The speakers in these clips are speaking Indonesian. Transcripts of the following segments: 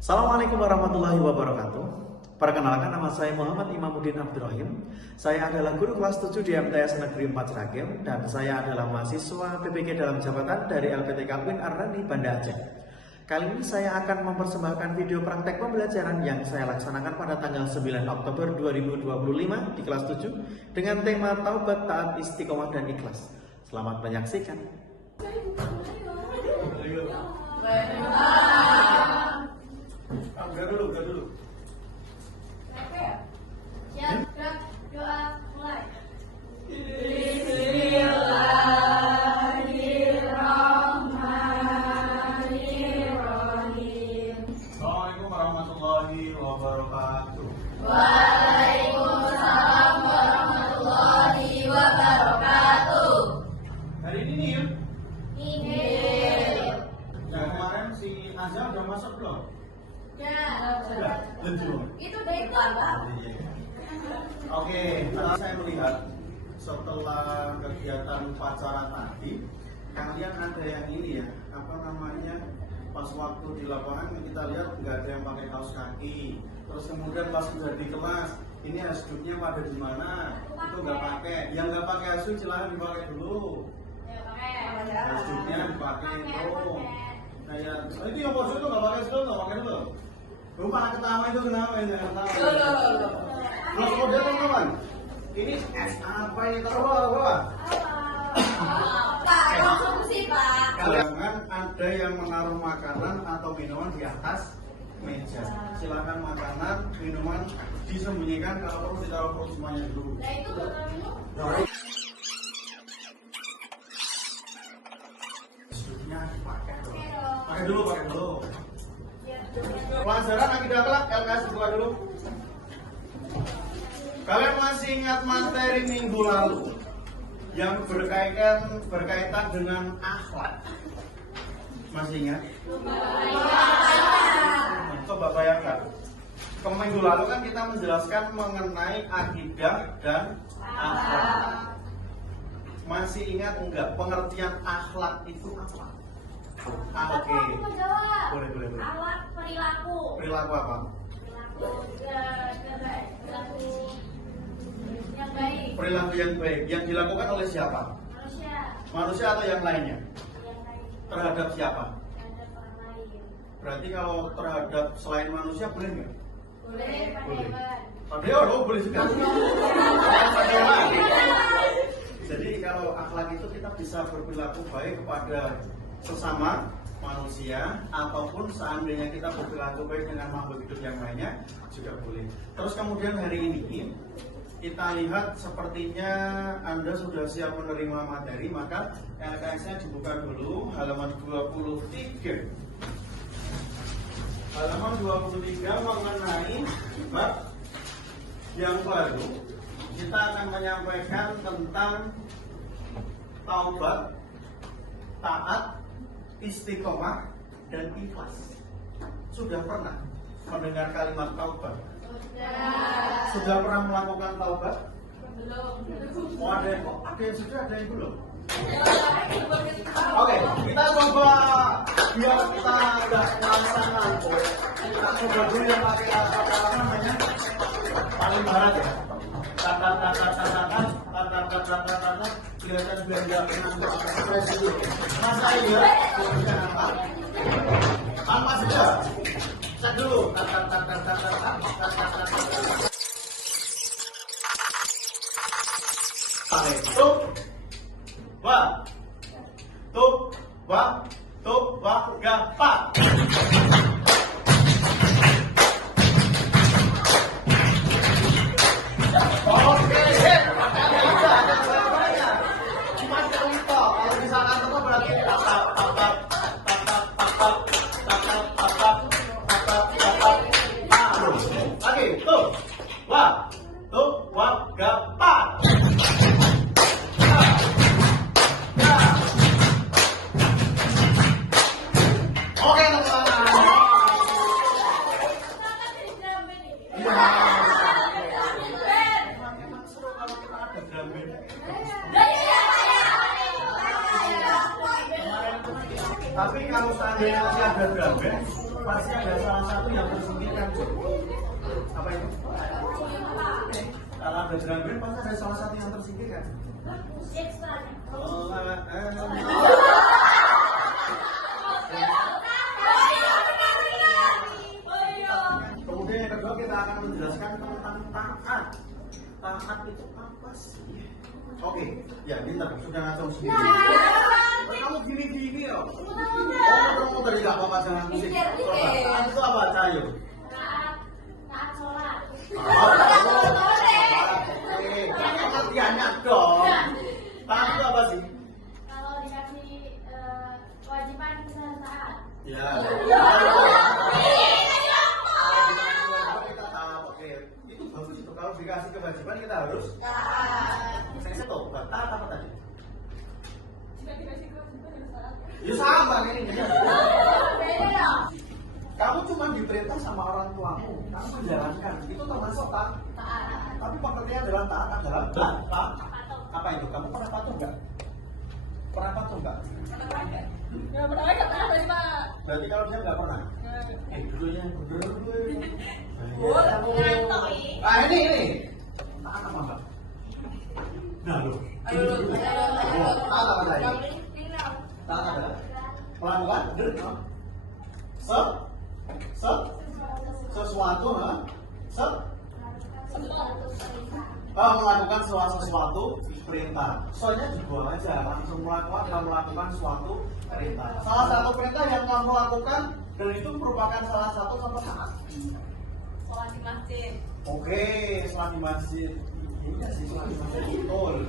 Assalamualaikum warahmatullahi wabarakatuh. Perkenalkan, nama saya Muhammad Imamuddin Abdurrahim. Saya adalah guru kelas 7 di MTS Negeri 4 Sragen dan saya adalah mahasiswa PPG dalam jabatan dari LPTK UIN Ardhani Banda Aceh. Kali ini saya akan mempersembahkan video praktek pembelajaran yang saya laksanakan pada tanggal 9 Oktober 2025 di kelas 7 dengan tema Taubat, Taat, Istiqomah, dan Ikhlas. Selamat menyaksikan. Enggak dulu. Siap, doa mulai. Bismillahirrahmanirrahim. Assalamualaikum warahmatullahi wabarakatuh. Waalaikumsalam warahmatullahi wabarakatuh. Hari ini nih, Injil. yang kemarin si Azza udah masuk belum? Sudah. Belum. Itu dari Bapak. Oke, saya melihat setelah kegiatan upacara tadi, kalian ada yang ini ya, apa namanya? Pas waktu di lapangan kita lihat nggak ada yang pakai kaos kaki. Terus kemudian pas sudah di kelas, ini hasduknya pada di mana? Itu nggak pakai. Yang nggak pakai hasduk silahkan dipakai dulu. Hasduknya dipakai itu. Nah ya, itu yang posisi itu nggak pakai hasduk, nggak pakai dulu. Rumah ketawa itu kenapa ini? Terus kemudian teman-teman, ini es apa ini taruh bawah? Pak, konsumsi Pak. Jangan ada yang menaruh makanan atau minuman di atas meja. Silakan makanan, minuman disembunyikan, kalau perlu ditaruh perut semuanya dulu. Nah itu botol minum. Hasduknya dipakai dulu. Pakai Pakai dulu. Pelajaran akidah akhlak LKS dibuka dulu. Kalian masih ingat materi minggu lalu yang berkaitan dengan akhlak? Masih ingat? Coba bayangkan. Minggu lalu kan kita menjelaskan mengenai akidah dan akhlak. Masih ingat enggak pengertian akhlak itu apa? Oke. Boleh. Akhlak perilaku. Perilaku apa? Yang baik. Perilaku yang baik yang dilakukan oleh siapa? Manusia atau yang lainnya? Yang baik Terhadap siapa? terhadap orang lain. Berarti kalau terhadap selain manusia boleh nggak? Boleh pada Boleh. hewan. Pada hewan boleh juga. Pada hewan. Jadi kalau akhlak itu kita bisa berperilaku baik kepada sesama manusia ataupun seandainya kita berperilaku baik dengan makhluk hidup yang lainnya juga boleh. Terus kemudian hari ini kita lihat sepertinya Anda sudah siap menerima materi, maka LKS-nya dibuka dulu halaman 23. Halaman 23 mengenai bab yang baru. Kita akan menyampaikan tentang taubat, taat, istiqomah, dan ikhlas. Sudah pernah mendengar kalimat taubat? Sudah pernah melakukan taubat? Belum. Oh, ada yang sudah, ada yang belum? Oke, kita coba biar kita nggak merasa ngantuk. Kita coba dulu yang pakai apa namanya paling barat ya. Tata kelihatan biar nggak ngantuk. Stres dulu. Masa iya? Bisa nampak? Tanpa saja. Cek dulu. Oke, tuh, gapat. Oke, ada banyak. Cuma sekali toh. Kalau misalkan itu berarti tatap. Oke, tuh, gapat. Oke, teman-teman. Emang seru kalau kita ada drum band. Tapi kalau seandainya masih ada drum band, pasti ada salah satu yang tersingkirkan. Apa itu? Kalau ada drum band pasti ada salah satu yang tersingkirkan. Kemudian yang kedua kita akan menjelaskan tentang taat. Taat itu apa sih? Oke, ya pintar, sudah ngaco sendiri. Kamu gini-gini loh. Kamu tadi gak apa-apa jangan musik. Taat itu apa, Cayo? Taat sholat. Oke, pengertiannya dong. Taat itu apa sih? Kalau dikasih kewajiban kita harus taat. Ya. Kita taat, oke. Itu bagus itu. Kalau dikasih kewajiban kita harus taat. Saya tobat. Taat apa tadi? Ya sama ini. Kamu cuma diperintah sama orang tuamu, kamu menjalankan, itu termasuk taat. Tapi pengertian adalah taat adalah taat. Apa itu? Kamu pernah patuh nggak? Pernah patuh nggak? Ya pernah nggak pernah sih Pak. Berarti kalau dia nggak pernah. Dulunya bener gue. Ah ini. Taat apa mbak? Nah lo. Taat apa tadi? Taat adalah melakukan sesuatu, melakukan sesuatu perintah. Soalnya dibuang aja, langsung melakukan suatu perintah. Salah satu perintah yang kamu lakukan dan itu merupakan salah satu contoh taat. Sholat di masjid. Oke, sholat di masjid. Iya sih sholat di masjid betul.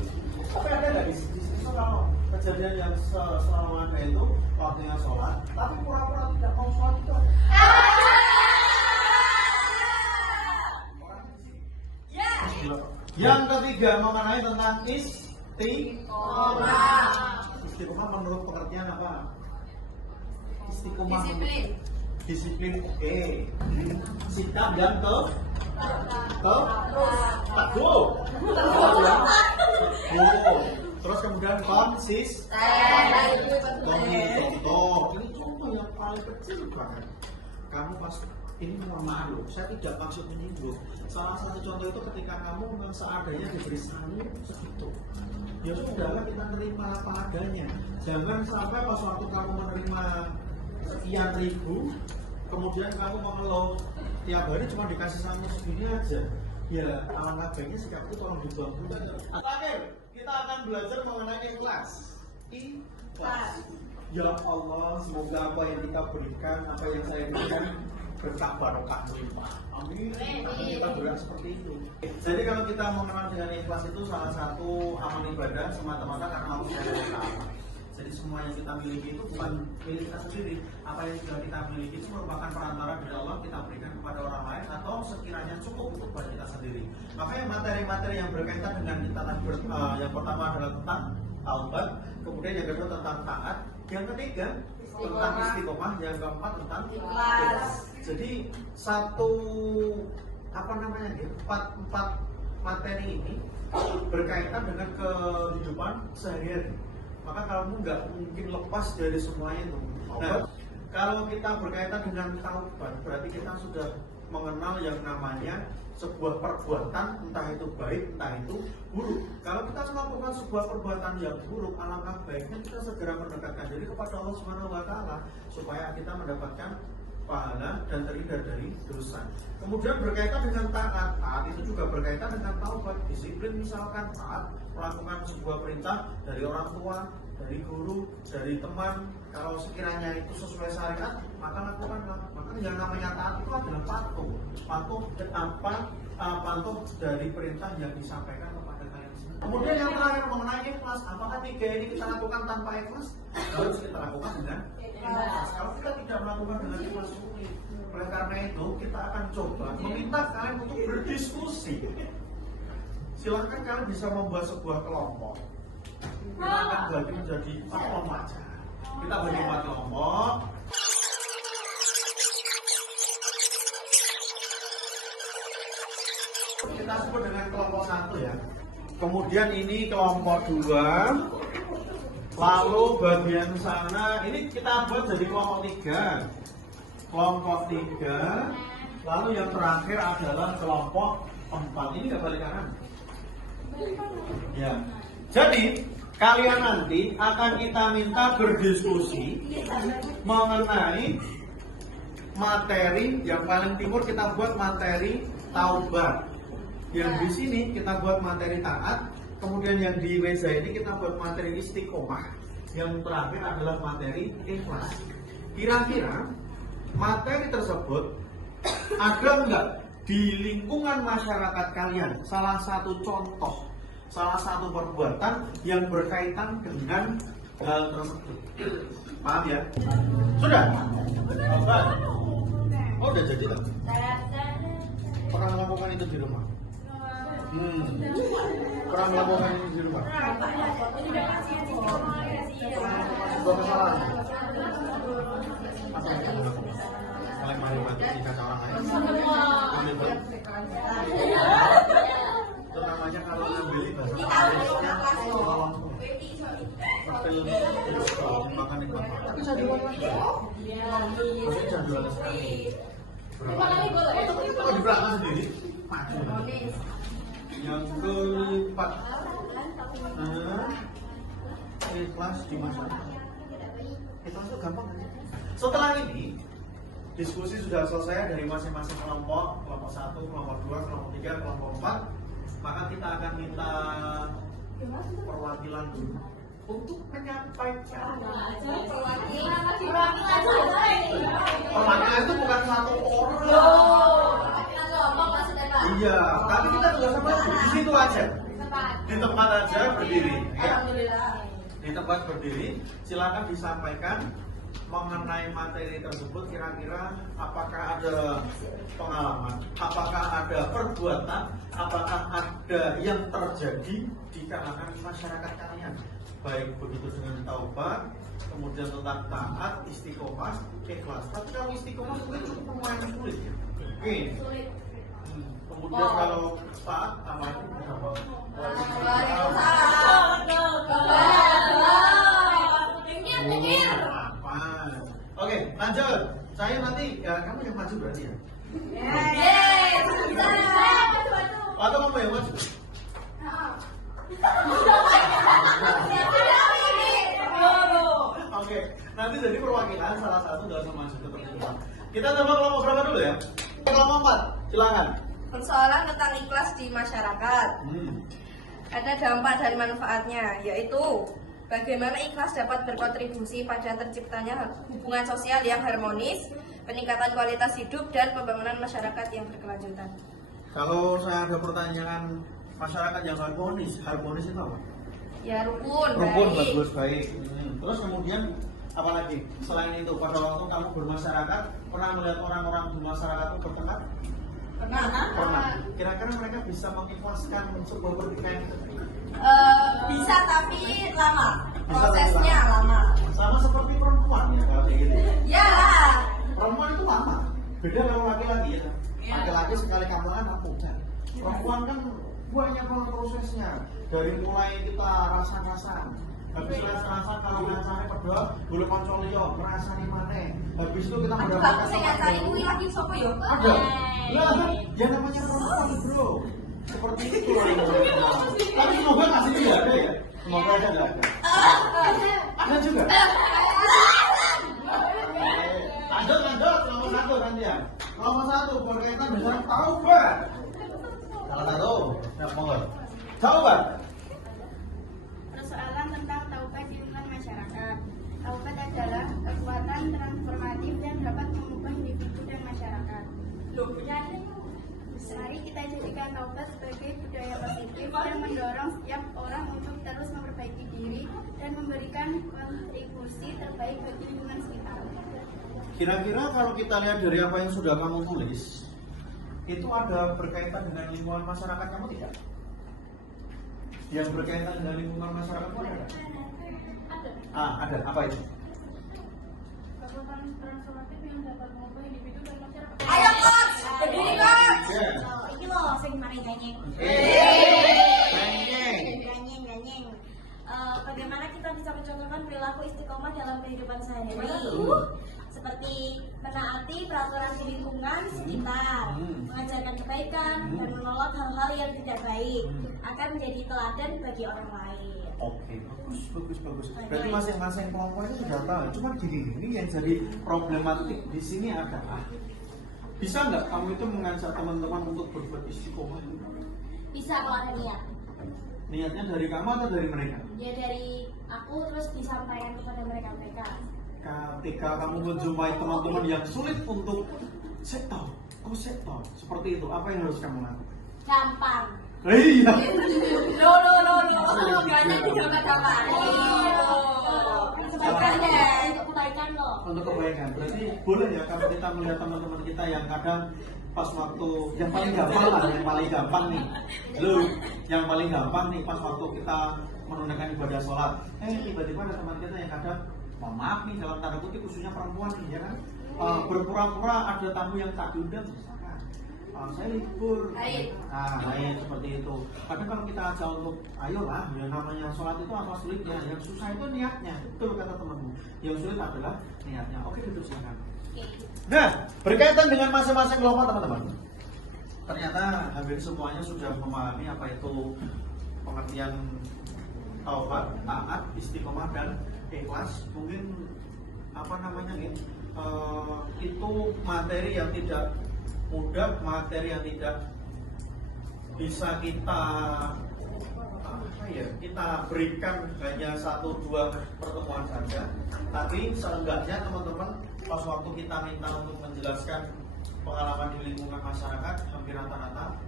Tapi ada nggak di situ kalau kejadian yang selalu ada itu waktunya sholat, tapi pura-pura tidak mau sholat itu? Yang ketiga mengenai tentang istiqomah. Istiqomah menurut pengertian apa? Istiqomah. Disiplin. Oke. Sikap dan teguh. Terus kemudian konsisten. Contoh. Ini contoh yang paling kecil banget. Kamu pas ini mohon maaf loh, saya tidak maksud menyinggung. Salah satu contoh itu ketika kamu seadanya diberi sangu segitu. Ya sudahlah kita terima apa adanya. Jangan sampai pas waktu kamu menerima sekian ribu, kemudian kamu mengeluh tiap hari cuma dikasih sangu segini aja. Ya alangkah baiknya sikap itu tolong dibuang dulu. Terakhir, kita akan belajar mengenai ikhlas. Ikhlas. Ya Allah, semoga apa yang kita berikan, apa yang saya berikan berkah barokah melimpah. Amin. Kita berdoa seperti itu. Jadi kalau kita mengenal dengan ikhlas itu salah satu amal ibadah semata-mata karena Allah SWT. Jadi semua yang kita miliki itu bukan milik kita sendiri. Apa yang sudah kita miliki itu merupakan perantara dari Allah kita berikan kepada orang lain atau sekiranya cukup untuk buat kita sendiri. Makanya materi-materi yang berkaitan dengan kita yang pertama adalah tentang taubat, kemudian yang kedua tentang taat, yang ketiga tentang istiqomah, yang keempat tentang ikhlas. Jadi satu empat materi ini berkaitan dengan kehidupan sehari-hari. Maka kamu nggak mungkin lepas dari semuanya itu. Nah, kalau kita berkaitan dengan taubat, berarti kita sudah mengenal yang namanya sebuah perbuatan, entah itu baik, entah itu buruk. Kalau kita melakukan sebuah perbuatan yang buruk, alangkah baiknya kita segera mendekatkan diri kepada Allah Subhanahu wa Ta'ala supaya kita mendapatkan pahala dan terhindar dari dosa. Kemudian berkaitan dengan taat, taat itu juga berkaitan dengan taubat, disiplin misalkan taat melakukan sebuah perintah dari orang tua, dari guru, dari teman. Kalau sekiranya itu sesuai syariat, maka lakukanlah. Maka yang namanya taat itu adalah patuh dari perintah yang disampaikan kepada kalian semua. Kemudian yang terakhir mengenai ikhlas, apakah tiga ini kita lakukan tanpa ikhlas? Harus kita lakukan dengan ikhlas. Kalau kita tidak melakukan dengan ikhlas, sulit. Oleh karena itu kita akan coba meminta kalian untuk berdiskusi. Silahkan kalian bisa membuat sebuah kelompok. Kita akan bagi menjadi 4 kelompok aja. Kita bagi 4 kelompok. Kita sebut dengan kelompok 1 ya. Kemudian ini kelompok 2. Lalu bagian sana ini kita buat jadi kelompok 3. kelompok 3, lalu yang terakhir adalah kelompok 4. Ini nggak balik kanan. Ya. Jadi kalian nanti akan kita minta berdiskusi mengenai materi yang paling timur. Kita buat materi taubat. Yang di sini kita buat materi taat. Kemudian yang di meja ini kita buat materi istiqomah. Yang terakhir adalah materi ikhlas. Kira-kira materi tersebut ada enggak di lingkungan masyarakat kalian salah satu contoh, salah satu perbuatan yang berkaitan dengan hal tersebut? Paham ya? Sudah? Oh, udah jadi lah. Pernah melakukan itu di rumah? Pernah melakukan itu di rumah? Sebuah kesalahan. Apa yang kamu lakukan? Paling mati di kata orang lain. Ambil balik. Itu namanya kalau ngambil bahasa Inggrisnya tolong. Film makan nikmat. Tapi saya duluan lagi. Maksudnya jangan duluan sekali. Berapa kali? Oh, di belakang sendiri. Yang keempat, ikhlas di masyarakat. Ikhlas itu gampang. Setelah ini diskusi sudah selesai dari masing-masing kelompok, kelompok 1, kelompok 2, kelompok 3, kelompok 4. Maka kita akan minta perwakilan dulu untuk menyampaikan. Perwakilan itu bukan satu orang. Iya, tapi kita juga sama di situ aja. Di tempat aja berdiri. Ya. Di tempat berdiri, silakan disampaikan mengenai materi tersebut. Kira-kira apakah ada pengalaman, apakah ada perbuatan, apakah ada yang terjadi di kalangan masyarakat kalian, baik begitu dengan taubat, kemudian tentang taat, istiqomah, ikhlas. Tapi kalau istiqomah itu cukup lumayan sulit ya. Oke. Kemudian kalau taat apa itu? Oke, lanjut. Saya nanti, ya, kamu yang maju berarti ya? Atau kamu yang maju? Oke, nanti jadi perwakilan salah satu nggak usah maju seperti itu. Kita coba kelompok berapa dulu ya? Kelompok 4, silakan. Persoalan tentang ikhlas di masyarakat. Ada dampak dan manfaatnya, yaitu bagaimana ikhlas dapat berkontribusi pada terciptanya hubungan sosial yang harmonis, peningkatan kualitas hidup, dan pembangunan masyarakat yang berkelanjutan. Kalau saya ada pertanyaan, masyarakat yang harmonis, harmonis itu apa? Ya, rukun, Rukun, baik. bagus, baik. Terus kemudian apa lagi? Selain itu, pada waktu kamu bermasyarakat, pernah melihat orang-orang di masyarakat itu bertengkar? Pernah. Kira-kira mereka bisa mengikhlaskan sebuah pertikaian itu? Bisa, tapi lama. Bisa, Prosesnya tapi lama. Sama seperti perempuan ya, kalau kayak gitu. Ya. Perempuan itu lama. Beda kalau laki-laki ya. Laki-laki sekali kamuan mudah. Perempuan kan banyak banget prosesnya. Dari mulai kita rasa-rasan, habis rasa-rasan kalau rasanya pedot, bulu koncol liyo, ngerasani maneh. Habis itu kita mendapatkan Saya nggak cari kuwi lagi sopo yo. ada. Ya ada. Ya namanya perempuan bro. Seperti itu lah. Tapi semoga masih tidak ada ya. Semoga aja tidak ada. Ada juga. Lanjut, nomor 1 nanti ya. Nomor 1 berkaitan dengan taubat. Salah satu, ya monggo. Taubat. Persoalan tentang taubat di lingkungan masyarakat. Taubat adalah kekuatan transformatif yang dapat mengubah individu dan masyarakat. Mari kita jadikan taubat sebagai budaya positif yang mendorong setiap orang untuk terus memperbaiki diri dan memberikan kontribusi terbaik bagi lingkungan sekitar. Kira-kira kalau kita lihat dari apa yang sudah kamu tulis, itu ada berkaitan dengan lingkungan masyarakat kamu tidak? Yang berkaitan dengan lingkungan masyarakat kamu ada? Ada. Apa itu? Kekuatan transformatif yang dapat mengubah individu dan masyarakat. Ayo coach, berdiri coach. Ya. Ini loh, sing mari nyanyi. Nyanyi. Bagaimana kita bisa mencontohkan perilaku istiqomah dalam kehidupan sehari-hari? Seperti menaati peraturan di lingkungan sekitar, mengajarkan kebaikan, dan menolak hal-hal yang tidak baik, agar menjadi teladan bagi orang lain. Oke, bagus. Berarti masing-masing kelompok itu sudah tahu. Cuma gini, ini yang jadi problematik di sini adalah bisa nggak kamu itu mengajak teman-teman untuk berbuat istiqomah? Bisa kalau ada niat. Niatnya dari kamu atau dari mereka? Ya dari aku terus disampaikan kepada mereka. Ketika kamu menjumpai teman-teman yang sulit untuk settle, seperti itu, apa yang harus kamu lakukan? Gampang. Iya. No. Kayaknya tidak gampang. Untuk kebaikan loh. Untuk kebaikan. Berarti boleh ya kalau kita melihat teman-teman kita yang kadang pas waktu yang paling gampang nih. Loh, yang paling gampang nih pas waktu kita menunaikan ibadah sholat. Tiba-tiba ada teman kita yang kadang, maaf nih dalam tanda kutip khususnya perempuan nih ya kan, berpura-pura ada tamu yang tak diundang. Saya libur. Lain seperti itu. Kadang kalau kita ajak untuk, ayolah, yang namanya sholat itu apa sulitnya? Yang susah itu niatnya. Betul kata temanmu. Yang sulit adalah niatnya. Oke, duduk silakan. Nah, berkaitan dengan masing-masing kelompok teman-teman. Ternyata hampir semuanya sudah memahami apa itu pengertian taubat, taat, istiqomah dan ikhlas. Mungkin apa namanya nih? Itu materi yang tidak mudah, materi yang tidak bisa kita berikan hanya 1-2 pertemuan saja. Tapi seenggaknya teman-teman pas waktu kita minta untuk menjelaskan pengalaman di lingkungan masyarakat, hampir rata-rata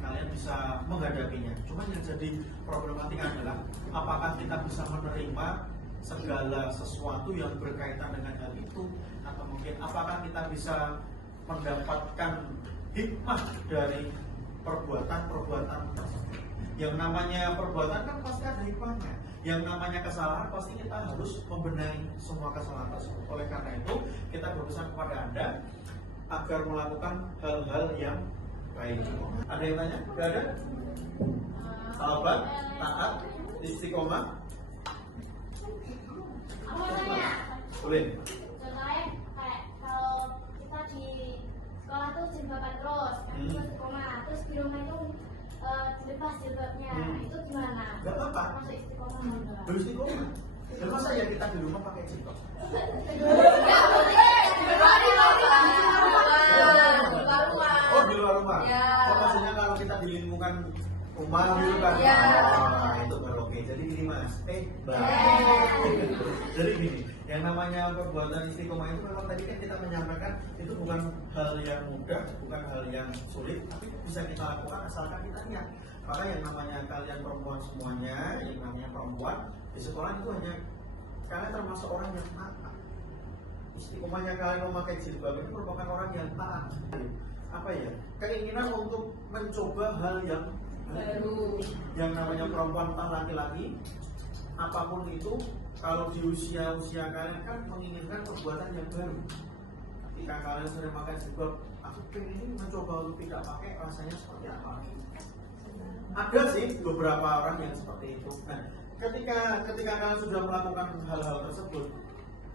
kalian bisa menghadapinya. Cuma yang jadi problematik adalah apakah kita bisa menerima segala sesuatu yang berkaitan dengan hal itu, atau mungkin apakah kita bisa mendapatkan hikmah dari perbuatan-perbuatan tersebut. Yang namanya perbuatan kan pasti ada hikmahnya. Yang namanya kesalahan pasti kita harus membenahi semua kesalahan tersebut. Oleh karena itu kita berpesan kepada Anda agar melakukan hal-hal yang baik. Ada yang tanya? Tidak ada? Taubat, taat, istiqomah. Aku mau tanya. Boleh. Contohnya kayak kalau kita di sekolah tuh jilbaban terus, kan itu istiqomah. Terus di rumah itu dilepas jilbabnya, itu gimana? Gak apa-apa. Masuk istiqomah enggak? Harus istiqomah. Dan masa ya kita di rumah pakai jilbab? Oh, di luar rumah. Oh, maksudnya kalau kita di lingkungan rumah gitu kan? Itu baru oke. Jadi gini Mas, jadi gini, yang namanya perbuatan istiqomah itu memang tadi kan kita menyampaikan itu bukan hal yang mudah, bukan hal yang sulit, tapi bisa kita lakukan asalkan kita niat. Maka yang namanya kalian perempuan semuanya, yang namanya perempuan di sekolah itu hanya kalian termasuk orang yang taat. Istiqomahnya kalian memakai jilbab itu merupakan orang yang taat. Apa ya? Keinginan untuk mencoba hal yang baru. Yang namanya perempuan entah laki-laki, apapun itu, kalau di usia kalian kan menginginkan perbuatan yang baru. Ketika kalian sering pakai jilbab, aku pengen mencoba untuk tidak pakai, rasanya seperti apa? Ada sih beberapa orang yang seperti itu. Nah, ketika kalian sudah melakukan hal-hal tersebut,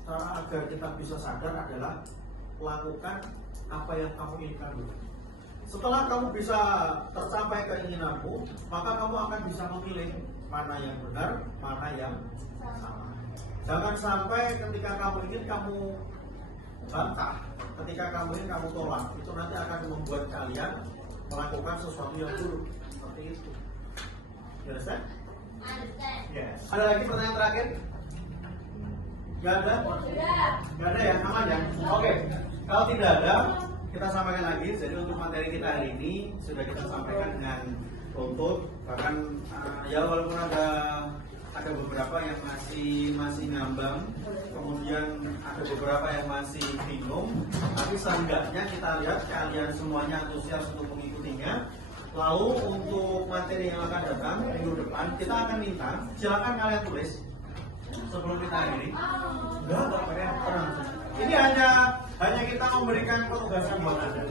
cara agar kita bisa sadar adalah lakukan apa yang kamu inginkan dulu. Setelah kamu bisa tercapai keinginanmu, maka kamu akan bisa memilih mana yang benar, mana yang salah. Jangan sampai ketika kamu ingin kamu bantah, ketika kamu ingin kamu tolak, itu nanti akan membuat kalian melakukan sesuatu yang buruk. Seperti itu. Understand? Yes. Ada lagi pertanyaan terakhir? Gak ada? Gak ada ya? Aman ya? Oke. Kalau tidak ada, kita sampaikan lagi. Jadi untuk materi kita hari ini sudah kita sampaikan dengan runtut. Bahkan ya walaupun ada beberapa yang masih ngambang, kemudian ada beberapa yang masih bingung, tapi seenggaknya kita lihat kalian semuanya antusias untuk mengikutinya. Lalu untuk materi yang akan datang minggu depan, kita akan minta silakan kalian tulis sebelum kita akhiri. Enggak pakai tenang. Ini hanya kita memberikan penugasan buat Anda.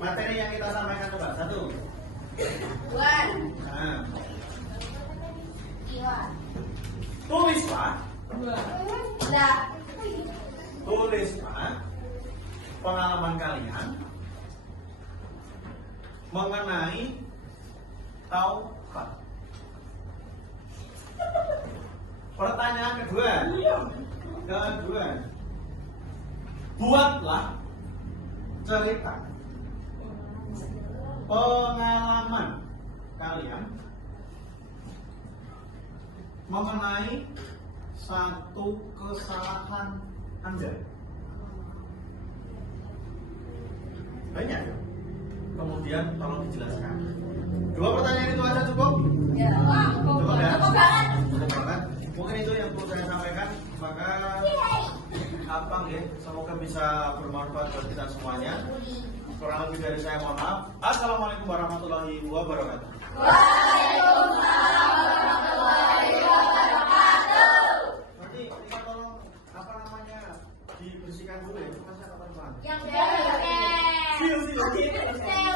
Materi yang kita sampaikan coba 1, 2, nah. Tulislah. Tulislah pertanyaan mengenai taubat. Pertanyaan kedua. Buatlah cerita pengalaman kalian mengenai satu kesalahan Anda. Banyak. Kemudian tolong dijelaskan. 2 pertanyaan itu aja cukup? Ya, Cukup ya? cukup banget. Cukup banget. Mungkin itu yang perlu saya sampaikan. Maka abang ya, semoga bisa bermanfaat buat kita semuanya. Kurang lebih dari saya mohon maaf. Assalamualaikum warahmatullahi wabarakatuh. Waalaikumsalam warahmatullahi wabarakatuh. Berarti kita tolong apa namanya dibersihkan dulu ya. Masa kapan-kapan? Yang beres. Siap.